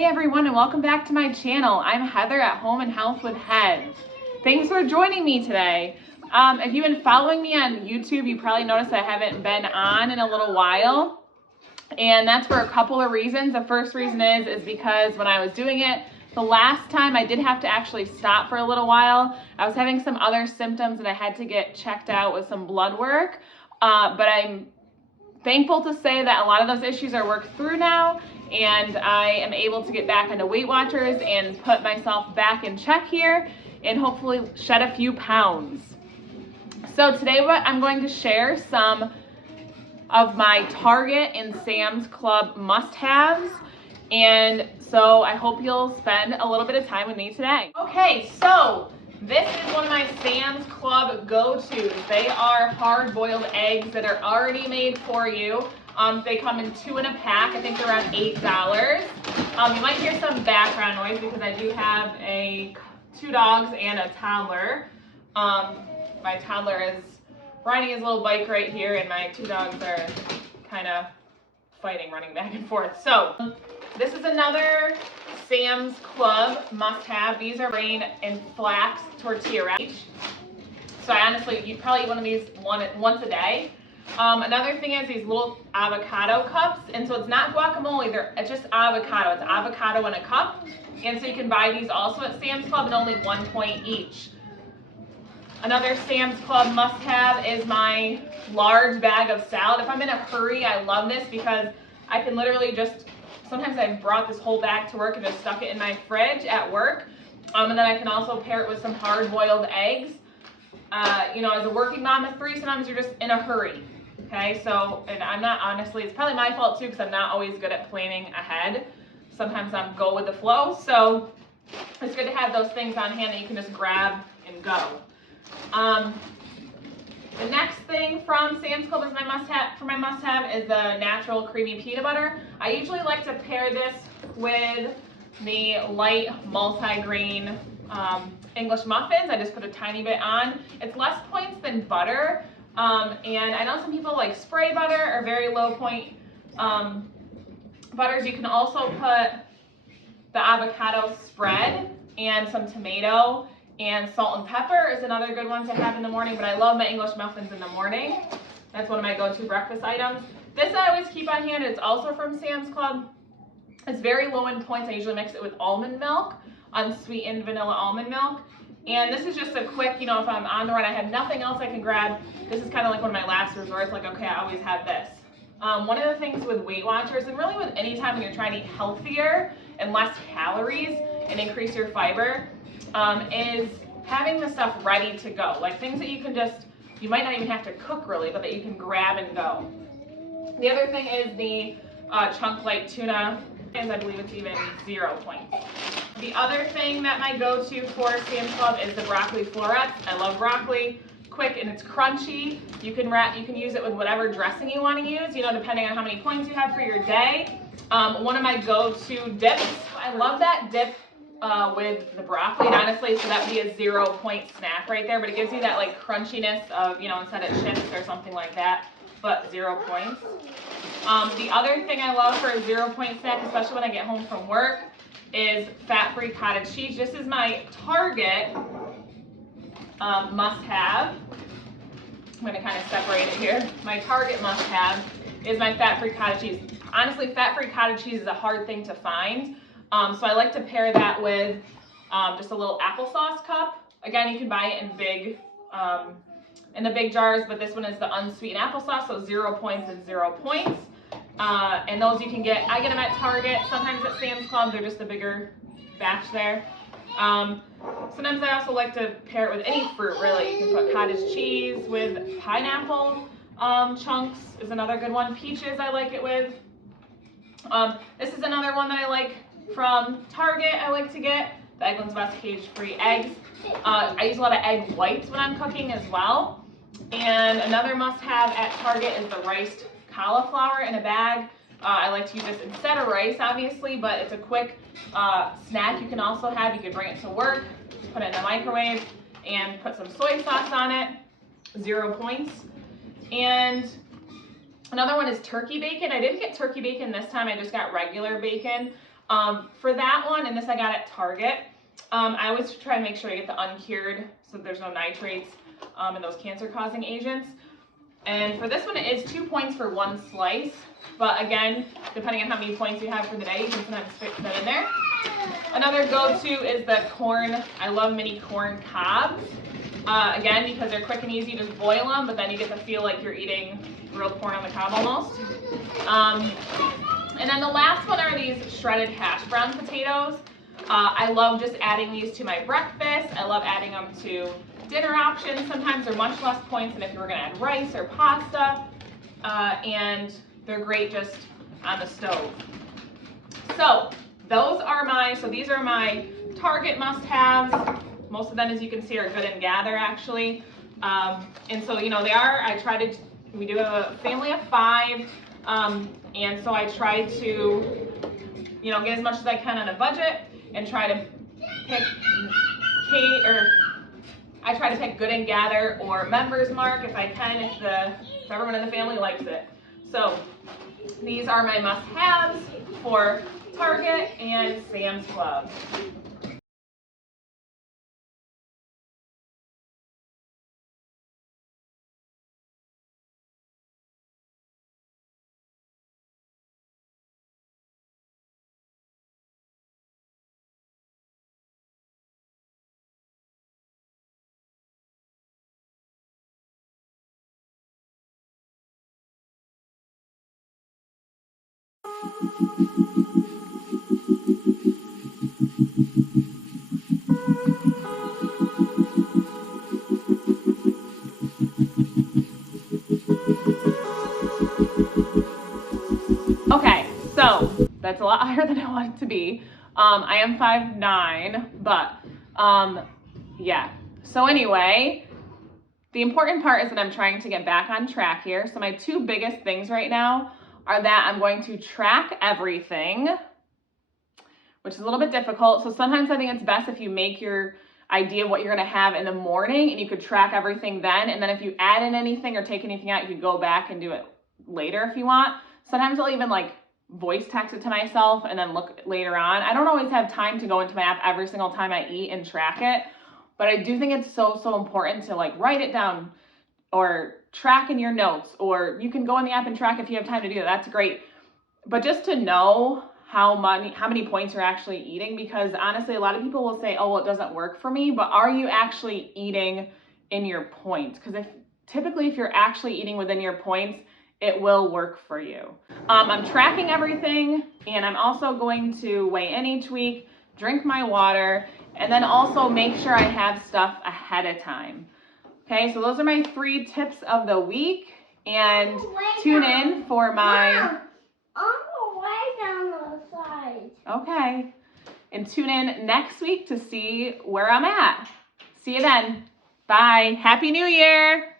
Hey everyone, and welcome back to my channel. I'm Heather at Home and Health with Heads. Thanks for joining me today. If you've been following me on YouTube, you probably noticed I haven't been on in a little while. And that's for a couple of reasons. The first reason is because when I was doing it, the last time I did have to actually stop for a little while. I was having some other symptoms and I had to get checked out with some blood work. But I'm thankful to say that a lot of those issues are worked through now, and I am able to get back into Weight Watchers and put myself back in check here and hopefully shed a few pounds. So today I'm going to share some of my Target and Sam's Club must-haves, and so I hope you'll spend a little bit of time with me today. Okay, so this is one of my Sam's Club go-tos. They are hard-boiled eggs that are already made for you. They come in 2 in a pack. I think they're around $8. You might hear some background noise because I do have 2 dogs and a toddler. My toddler is riding his little bike right here, and my 2 dogs are kind of fighting, running back and forth. So this is another Sam's Club must-have. These are grain and flax tortilla wraps. So you'd probably eat one of these once a day. Another thing is these little avocado cups, and so it's not guacamole, it's just avocado. It's avocado in a cup, and so you can buy these also at Sam's Club at only 1 point each. Another Sam's Club must-have is my large bag of salad. If I'm in a hurry, I love this because I can literally sometimes I've brought this whole bag to work and just stuck it in my fridge at work. And then I can also pair it with some hard-boiled eggs. As a working mom of 3, sometimes you're just in a hurry. Okay, and I'm not, honestly, it's probably my fault too because I'm not always good at planning ahead. Sometimes I'm go with the flow. So it's good to have those things on hand that you can just grab and go. The next thing from Sam's Club is my must-have is the natural creamy peanut butter. I usually like to pair this with the light multi-grain English muffins. I just put a tiny bit on. It's less points than butter, and I know some people like spray butter or very low point butters. You can also put the avocado spread and some tomato, and salt and pepper is another good one to have in the morning, but I love my English muffins in the morning. That's one of my go-to breakfast items. This I always keep on hand. It's also from Sam's Club. It's very low in points. I usually mix it with almond milk, unsweetened vanilla almond milk. And this is just a quick, if I'm on the run, I have nothing else I can grab. This is kind of like one of my last resorts, like, okay, I always have this. One of the things with Weight Watchers, and really with any time when you're trying to eat healthier and less calories and increase your fiber, is having the stuff ready to go. Like things that you might not even have to cook really, but that you can grab and go. The other thing is the chunk light tuna, and I believe it's even 0 points. The other thing that my go-to for Sam's Club is the broccoli florets. I love broccoli. Quick and it's crunchy. You can use it with whatever dressing you want to use, depending on how many points you have for your day. One of my go-to dips. I love that dip with the broccoli, and honestly, so that would be a 0 point snack right there, but it gives you that like crunchiness of, instead of chips or something like that, but 0 points. The other thing I love for a 0 point snack, especially when I get home from work, is fat-free cottage cheese. This is my Target must-have. I'm going to kind of separate it here. My Target must-have is my fat-free cottage cheese. Honestly, fat-free cottage cheese is a hard thing to find. So I like to pair that with just a little applesauce cup. Again, you can buy it in the big jars, but this one is the unsweetened applesauce, so 0 points and 0 points. And those you can get, I get them at Target, sometimes at Sam's Club, they're just a bigger batch there. Sometimes I also like to pair it with any fruit, really. You can put cottage cheese with pineapple chunks is another good one. Peaches I like it with. This is another one that I like from Target. I like to get the Eggland's Best cage-free eggs. I use a lot of egg whites when I'm cooking as well. And another must-have at Target is the riced cauliflower in a bag. I like to use this instead of rice, obviously, but it's a quick snack you can also have. You can bring it to work, put it in the microwave, and put some soy sauce on it. 0 points. And another one is turkey bacon. I didn't get turkey bacon this time. I just got regular bacon. For that one, and this I got at Target, I always try to make sure I get the uncured so that there's no nitrates and those cancer-causing agents. And for this one, it is 2 points for one slice. But again, depending on how many points you have for the day, you can sometimes fit that in there. Another go-to is the corn. I love mini corn cobs. Again, because they're quick and easy, just boil them, but then you get to feel like you're eating real corn on the cob almost. And then the last one are these shredded hash brown potatoes. I love just adding these to my breakfast. I love adding them to dinner options. Sometimes they're much less points than if you were gonna add rice or pasta. And they're great just on the stove. So these are my Target must-haves. Most of them, as you can see, are Good and Gather actually. And so, you know, we do a family of 5. And so I try to, you know, get as much as I can on a budget and try to pick Good and Gather or Members Mark if I can, if everyone in the family likes it. So these are my must-haves for Target and Sam's Club. Okay, so that's a lot higher than I want it to be. I am 5'9", but yeah. So anyway, the important part is that I'm trying to get back on track here. So my 2 biggest things right now are that I'm going to track everything, which is a little bit difficult. So sometimes I think it's best if you make your idea of what you're gonna have in the morning and you could track everything then. And then if you add in anything or take anything out, you can go back and do it later if you want. Sometimes I'll even like voice text it to myself and then look later on. I don't always have time to go into my app every single time I eat and track it, but I do think it's so important to like write it down or track in your notes, or you can go in the app and track if you have time to do that. That's great. But just to know how many points you're actually eating, because honestly, a lot of people will say, oh, well, it doesn't work for me, but are you actually eating in your points? Because typically if you're actually eating within your points, it will work for you. I'm tracking everything, and I'm also going to weigh in each week, drink my water, and then also make sure I have stuff ahead of time. Okay, so those are my 3 tips of the week, and tune in for my... Okay, and tune in next week to see where I'm at. See you then. Bye. Happy New Year.